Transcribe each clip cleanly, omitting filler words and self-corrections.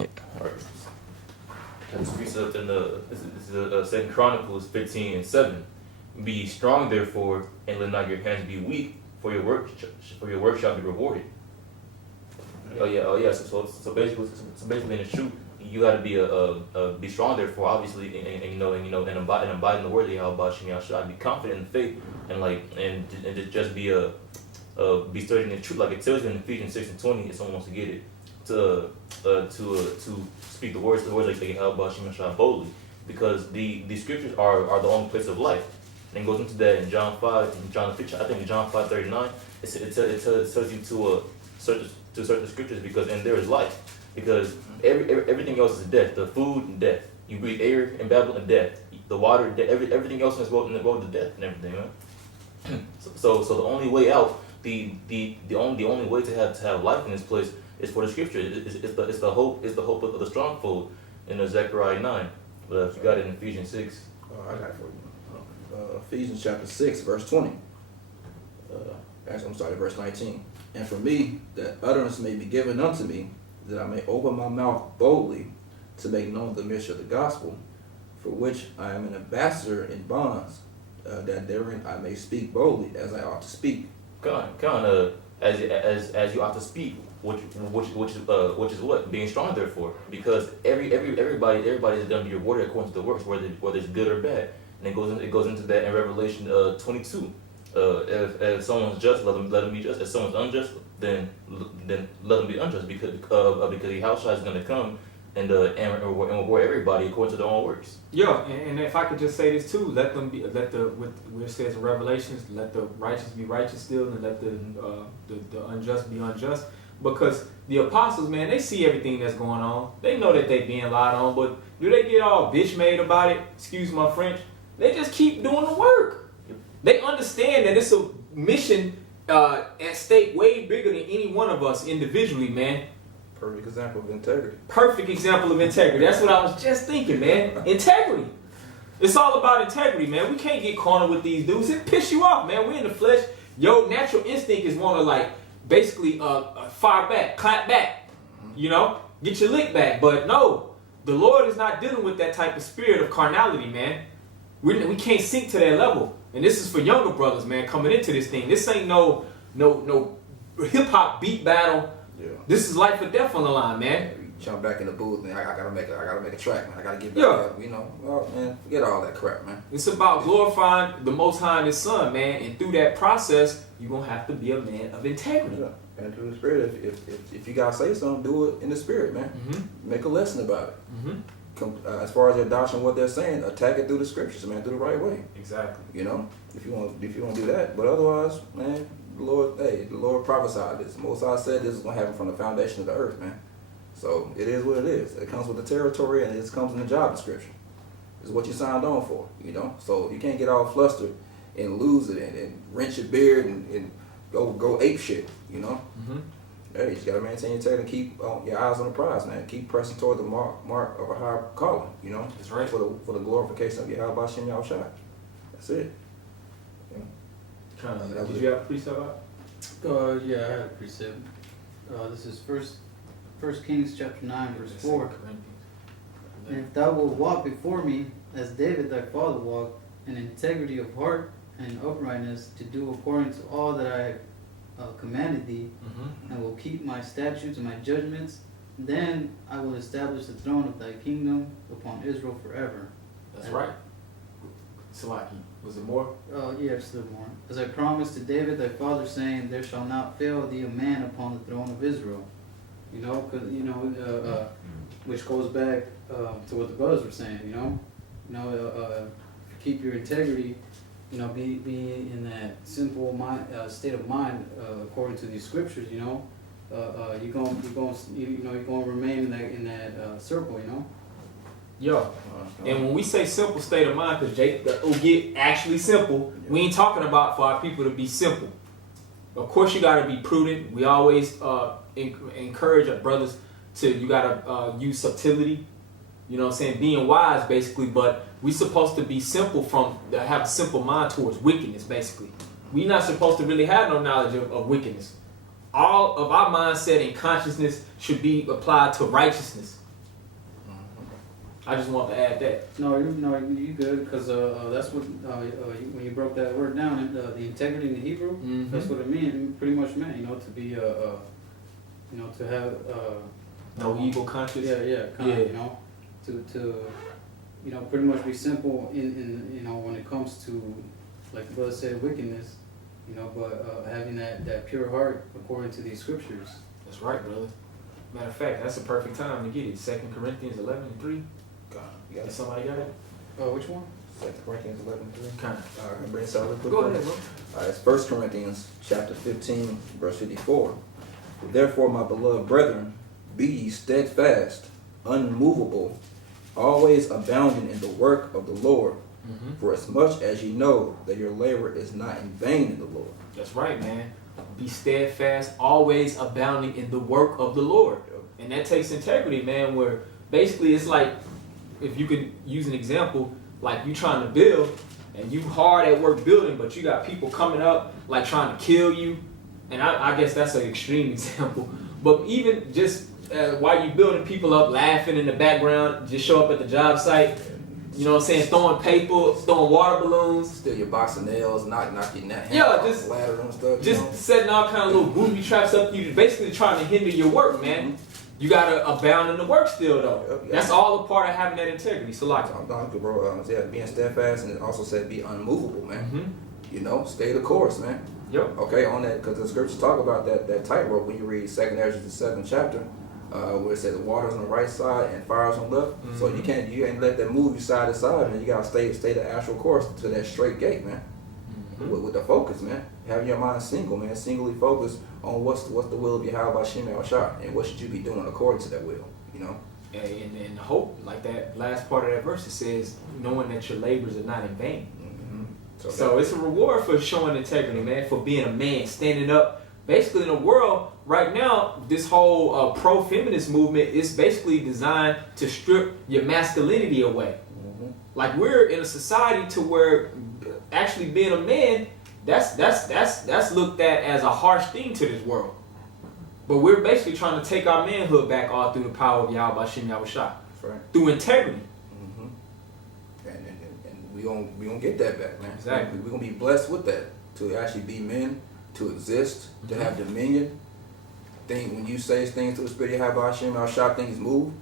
All right. This speaks up in the Second Chronicles 15:7. Be strong, therefore, and let not your hands be weak, for your work shall be rewarded. Oh yeah. So basically, in the truth, you got to be strong. Therefore, obviously, and abide in the word of Yahweh Shem Yahshua. Be confident in faith, and just be sturdy in the truth, like it tells you in Ephesians 6:20. If someone wants to get it, to speak the words like Yahweh Shem Yahshua boldly, because the scriptures are the only place of life. And it goes into that in John 5, in John 15, I think in John 5:39, it tells you to search the scriptures, because in there is life. Because everything else is death. The food and death. You breathe air in Babylon and death. The water, everything else in this world is death and everything, man. So the only way out, the only way to have life in this place is for the scripture. It's the hope of the stronghold in Zechariah 9. But if you got it in Ephesians 6. I got it for you. Ephesians chapter 6, verse 20. Actually, I'm sorry, verse 19. And for me, that utterance may be given unto me, that I may open my mouth boldly to make known the mystery of the gospel, for which I am an ambassador in bonds, that therein I may speak boldly as I ought to speak. As you ought to speak, which is what being strong therefore, because everybody is going to be rewarded according to the works, whether it's good or bad. And it goes into that in Revelation 22. If someone's just, let them be just. If someone's unjust, then let them be unjust, because Yahushua is going to come and reward everybody according to their own works. Yeah, and if I could just say this too, where it says in Revelations, let the righteous be righteous still, and let the unjust be unjust. Because the apostles, man, they see everything that's going on. They know that they being lied on, but do they get all bitch made about it? Excuse my French. They just keep doing the work. They understand that it's a mission at stake way bigger than any one of us individually, man. Perfect example of integrity. Perfect example of integrity. That's what I was just thinking, man. Integrity. It's all about integrity, man. We can't get cornered with these dudes. It piss you off, man. We're in the flesh. Your natural instinct is want to basically fire back, clap back, get your lick back. But no, the Lord is not dealing with that type of spirit of carnality, man. We can't sink to that level. And this is for younger brothers, man, coming into this thing. This ain't no hip hop beat battle. Yeah. This is life or death on the line, man. Jump back in the booth, man. I gotta make a track, man. I gotta get back up. Well, man, forget all that crap, man. It's about glorifying the Most High and His Son, man. And through that process, you're gonna have to be a man of integrity. Yeah. And through the spirit, if you gotta say something, do it in the spirit, man. Mm-hmm. Make a lesson about it. Mm-hmm. As far as your doctrine, what they're saying, attack it through the scriptures, man, through the right way. Exactly. If you want to do that, but otherwise, man, the Lord prophesied this. Most High said this is gonna happen from the foundation of the earth, man. So it is what it is. It comes with the territory, and it comes in the job description. It's what you signed on for, So you can't get all flustered and lose it and wrench your beard and go ape shit, Mm-hmm. Hey, you just gotta maintain your integrity and keep your eyes on the prize, man. Keep pressing toward the mark of a higher calling, That's right. For the glorification of Yahweh Shem Yahushua. That's it. Did you have a precept out? Yeah, I have a precept. This is First Kings chapter 9, verse 4. And if thou wilt walk before me, as David thy father walked, in integrity of heart and uprightness, to do according to all that I have commanded thee, and will keep my statutes and my judgments, then I will establish the throne of thy kingdom upon Israel forever. That's right. Salaki. Was it more? Yeah, it's still more. As I promised to David thy father, saying, there shall not fail thee a man upon the throne of Israel. Which goes back to what the brothers were saying. Keep your integrity. Be in that simple mind, state of mind according to these scriptures. You're gonna remain in that circle. Yeah. And when we say simple state of mind, because Jake, it'll get actually simple. We ain't talking about for our people to be simple. Of course, you got to be prudent. We always encourage our brothers you got to use subtlety. Being wise, basically. But we supposed to be simple have a simple mind towards wickedness, basically. We're not supposed to really have no knowledge of wickedness. All of our mindset and consciousness should be applied to righteousness. I just want to add that. No, you good, because that's what when you broke that word down, the integrity in the Hebrew, Mhm. that's what it pretty much meant, to be to have No evil conscience. to pretty much be simple in when it comes to, like the brother said, wickedness, but having that pure heart according to these scriptures. That's right, brother. Matter of fact, that's a perfect time to get it. 2 Corinthians 11:3. God, you got it. Somebody got it? Which one? 2 Corinthians 11:3. Kind of. All right, bring it out real quick. Go ahead, bro. All right, it's 1 Corinthians chapter 15, verse 54. Therefore, my beloved brethren, be ye steadfast, unmovable, always abounding in the work of the Lord, Mm-hmm. for as much as ye know that your labor is not in vain in the Lord. That's right, man. Be steadfast, always abounding in the work of the Lord. And that takes integrity, man, where basically it's like, if you could use an example, like you trying to build and you hard at work building, but you got people coming up like trying to kill you. And I guess that's an extreme example. But even just while you building, people up laughing in the background, just show up at the job site, you know what I'm saying, throwing paper, throwing water balloons. Steal your box of nails, knock your hand Yeah, off just- the ladder and stuff. Just setting all kind of little booby traps up. You basically trying to hinder your work, man. You gotta abound in the work still, though. Yep. That's all a part of having that integrity. So like, I'm not good, bro. Yeah, being steadfast, and it also said be unmovable, man. mm-hmm. Stay the course, man. Yep. Okay, on that, because the scriptures talk about that tightrope when you read 2nd Ezra, the 7th chapter, where it says the water's on the right side and fire's on the left. So you can't let that move you side to side, man. You gotta stay the actual course to that straight gate, man. With the focus, man. Having your mind single, man. Singly focused on what's the will of Yahweh Shem Shah, and what should you be doing according to that will, And hope, like that last part of that verse, it says, knowing that your labors are not in vain. So it's a reward for showing integrity, man, for being a man, standing up. Basically, in the world right now, this whole pro-feminist movement is basically designed to strip your masculinity away. Like, we're in a society to where actually being a man, that's looked at as a harsh thing to this world. But we're basically trying to take our manhood back all through the power of Yahweh Shem Yahushua. Right. Through integrity. And we gonna get that back, man. Exactly. We're gonna be blessed with that, to actually be men, to exist, to have dominion. When you say things to the Spirit of Yahweh Hashem, our shop things move.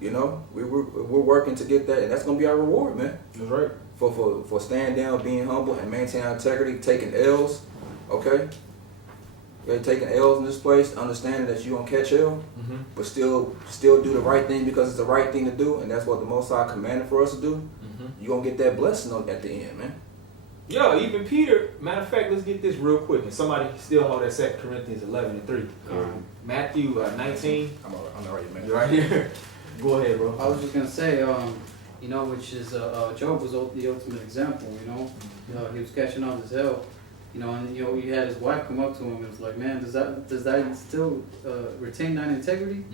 We're working to get that, and that's gonna be our reward, man. That's right. For staying down, being humble, and maintaining our integrity, taking L's, okay? You're taking L's in this place, understanding that you're gonna catch L, but still do the right thing because it's the right thing to do, and that's what the Most High commanded for us to do. You're gonna get that blessing at the end, man. Yeah, even Peter, matter of fact, let's get this real quick. And somebody still hold that 2 Corinthians 11:3. Matthew 19. I'm already man. You're right here. Go ahead, bro. I was just gonna say, which is Job was the ultimate example. He was catching on his hell. And he had his wife come up to him and was like, "Man, does that still retain thine integrity?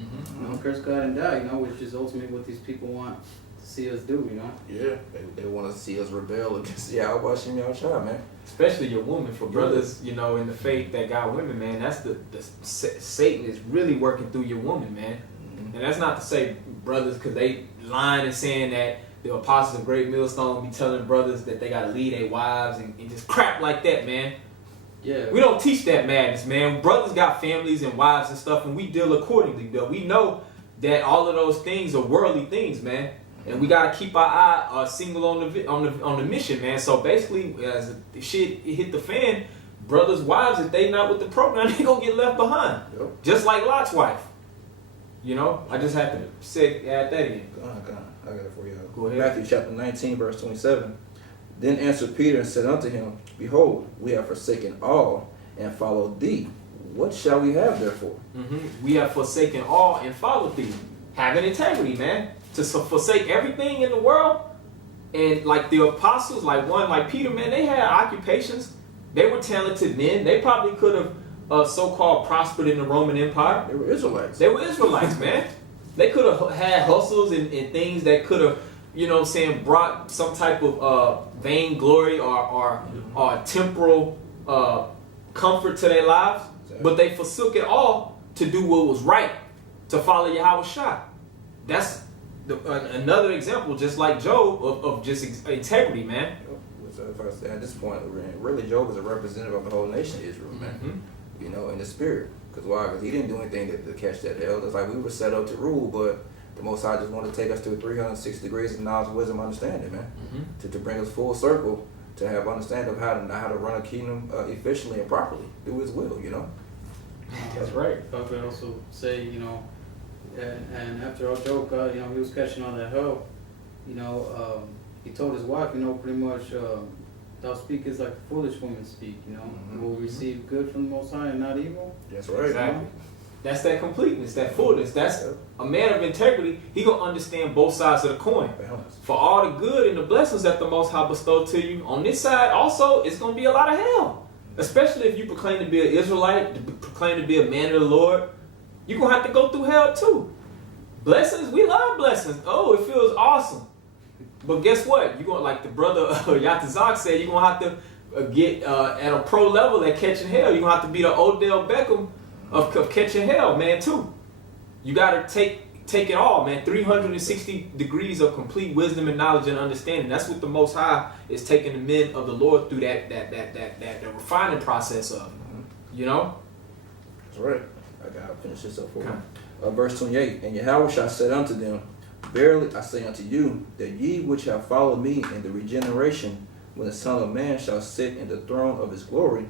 Curse God and die." Which is ultimately what these people want to see us do. Yeah, they want to see us rebel against Yahweh Shem Yahushua, man. Especially your woman, for brothers, in the faith that got women, man. That's the Satan is really working through your woman, man. And that's not to say brothers, because they lying and saying that the apostles of Great Millstone be telling brothers that they got to lead their wives and just crap like that, man. Yeah. We don't teach that madness, man. Brothers got families and wives and stuff, and we deal accordingly, though. We know that all of those things are worldly things, man. And we gotta keep our eye single on the mission, man. So basically, as the shit hit the fan, brothers' wives, if they not with the program, they gonna get left behind. Yep. Just like Lot's wife. I just have to add that in. Go on. I got it for you. Go ahead. Matthew chapter 19, verse 27. Then answered Peter and said unto him, Behold, we have forsaken all and followed thee. What shall we have therefore? We have forsaken all and followed thee. Having integrity, man. To forsake everything in the world. And like the apostles, like Peter, man, they had occupations. They were talented men. They probably could have so-called prospered in the Roman Empire. They were Israelites. They were Israelites, man. They could have had hustles and things that could have, brought some type of vainglory or temporal comfort to their lives. Exactly. But they forsook it all to do what was right, to follow Yahweh Shah. another example, just like Job, of just integrity, man. So if I say at this point, really, Job is a representative of the whole nation of Israel, man. Mm-hmm. You know, in the spirit. Because why? Because he didn't do anything to catch that hell. It's like we were set up to rule, but the Most High just wanted to take us to 360 degrees of knowledge, wisdom, understanding, man. Mm-hmm. To bring us full circle, to have understanding of how to run a kingdom efficiently and properly, do His will, you know. That's right. If I could also say, you know, and after all Job got, you know, he was catching all that hell, you know, he told his wife, you know, pretty much, thou speakest like a foolish woman speak, you know, will receive good from the Most High and not evil. That's right. Exactly. That's that completeness, that fullness. That's a man of integrity. He gonna understand both sides of the coin. Balance. For all the good and the blessings that the Most High bestowed to you, on this side also, it's gonna be a lot of hell. Especially if you proclaim to be an Israelite, proclaim to be a man of the Lord, you're gonna have to go through hell too. Blessings, we love blessings. Oh, it feels awesome. But guess what? You're gonna, like the brother Yatazak said, you're gonna have to get at a pro level at catching hell. You're gonna have to be the Odell Beckham of catching hell, man, too. You gotta take it all, man. 360 degrees of complete wisdom and knowledge and understanding. That's what the Most High is taking the men of the Lord through that refining process of. You know? That's right. I gotta finish this up for you. Verse 28. And Yahweh shall say unto them, verily I say unto you, that ye which have followed me in the regeneration, when the Son of Man shall sit in the throne of his glory,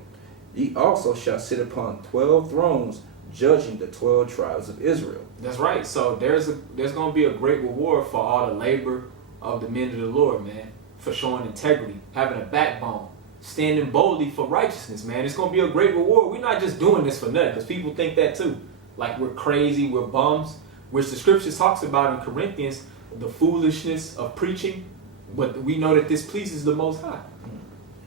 ye also shall sit upon 12 thrones, judging the 12 tribes of Israel. That's right. So there's going to be a great reward for all the labor of the men of the Lord, man, for showing integrity, having a backbone, standing boldly for righteousness, man. It's going to be a great reward. We're not just doing this for nothing, because people think that too. Like we're crazy, we're bums, which the scriptures talks about in Corinthians, the foolishness of preaching, but we know that this pleases the Most High.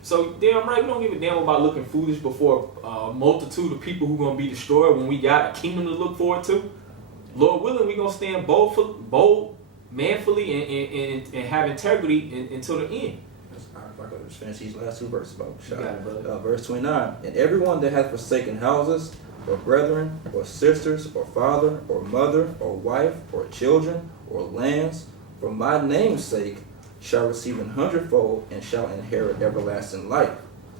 So damn right, we don't give a damn about looking foolish before a multitude of people who are going to be destroyed when we got a kingdom to look forward to. Lord willing, we're going to stand bold, manfully, and have integrity until the end. If I could just finish these last two verses, You got it, brother. verse 29. And everyone that hath forsaken houses, or brethren, or sisters, or father, or mother, or wife, or children, or lands, for my name's sake, shall receive 100-fold and shall inherit everlasting life.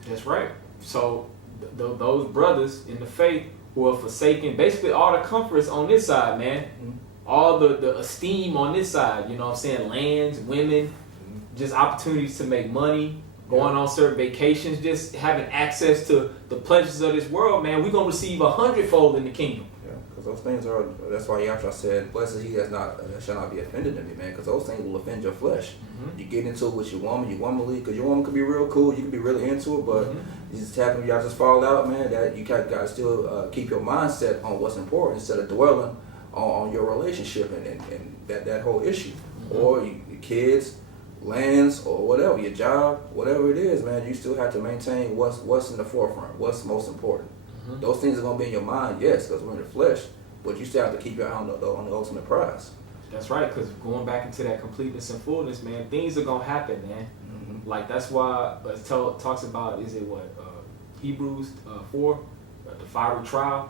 That's right. So those brothers in the faith who are forsaking basically all the comforts on this side, man. All the esteem on this side, you know what I'm saying? Lands, women, just opportunities to make money, going on certain vacations, just having access to the pleasures of this world, man. We're going to receive 100-fold in the kingdom. Yeah, because those things are, that's why Yahshua said, blessed is he that shall not be offended in me, man, because those things will offend your flesh. You get into it with your womanly, because your woman could be real cool, you could be really into it, but you just happen, y'all just fall out, man, that you got to still keep your mindset on what's important instead of dwelling on your relationship and that whole issue. Or your kids, lands, or whatever, your job, whatever it is, man, you still have to maintain what's in the forefront, what's most important. Those things are going to be in your mind, yes, because we're in the flesh, but you still have to keep your eye on the ultimate prize. That's right, because going back into that completeness and fullness, man, things are going to happen, man. Like, that's why it talks about, is it what, Hebrews 4, the fiery trial,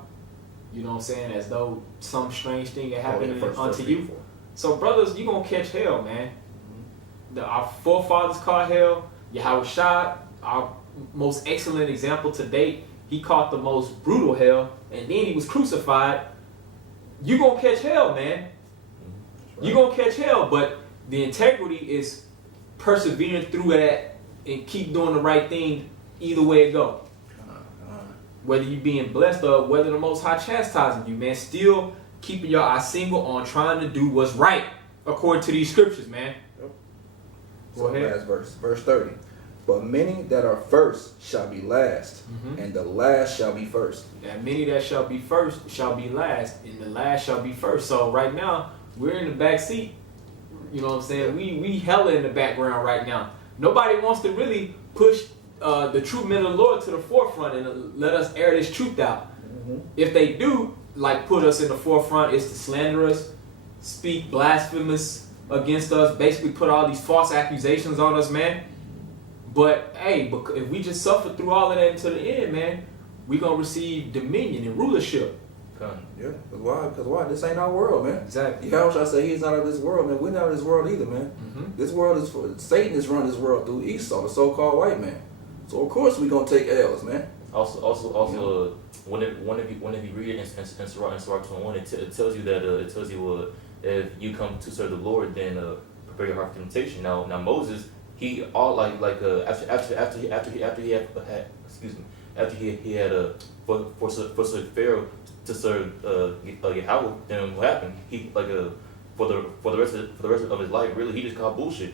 you know what I'm saying, as though some strange thing had happened unto you. So, brothers, you're going to catch hell, man. Our forefathers caught hell. Yahweh Shai, our most excellent example to date, he caught the most brutal hell, and then he was crucified. You're going to catch hell, man. You're going to catch hell, but the integrity is persevering through that and keep doing the right thing either way it go. Whether you being blessed or whether the Most High chastising you, man, still keeping your eye single on trying to do what's right according to these scriptures, man. So last verse 30. But many that are first shall be last, and the last shall be first. And many that shall be first shall be last, and the last shall be first. So right now, we're in the back seat. You know what I'm saying? We hella in the background right now. Nobody wants to really push the true men of the Lord to the forefront and let us air this truth out. If they do, like, put us in the forefront, it's to slander us, speak blasphemous against us, basically put all these false accusations on us, man. But hey, if we just suffer through all of that until the end, man, we're gonna receive dominion and rulership. Con. Yeah, because why? Because why? This ain't our world, man. Exactly. Yahushua say he's not of this world, man. We're not of this world either, man. Mm-hmm. This world is for Satan is running this world through Esau, the so-called white man. So of course we gonna take L's, man. Also, when if you read it in Sirach 21, it tells you that if you come to serve the Lord, then prepare your heart for temptation. Now Moses, he all after he had forsook Pharaoh to serve Yahweh, then what happened? He for the rest of his life, really, he just called bullshit.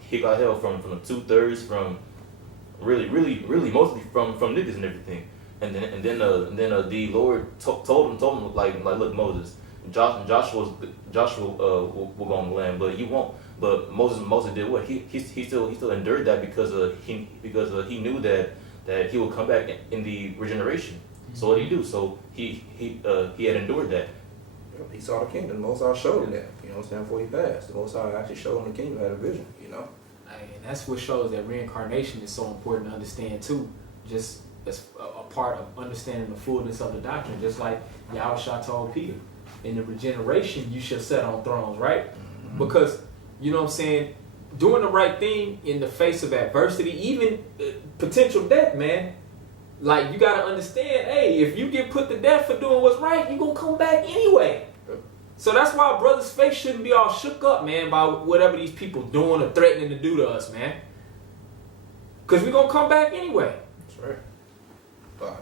He got hell from the 2/3 from really mostly from niggas and everything. And then the Lord told him like look, Moses, Joshua will go on the land, but you won't. But Moses did what? He still endured that because he knew that he would come back in the regeneration. So what did he do? So he had endured that. He saw the kingdom. The Most High showed him that. You know what I'm saying? Before he passed, the Most High actually showed him the kingdom, had a vision. You know. And that's what shows that reincarnation is so important to understand too. Just as a part of understanding the fullness of the doctrine. Just like Yahushua told Peter, in the regeneration you shall sit on thrones, right? Mm-hmm. Because, you know what I'm saying, doing the right thing in the face of adversity, even potential death, man. Like, you gotta understand, hey, if you get put to death for doing what's right, you're gonna come back anyway. So that's why brothers' faith shouldn't be all shook up, man, by whatever these people doing or threatening to do to us, man. Because we're gonna come back anyway. That's right. God,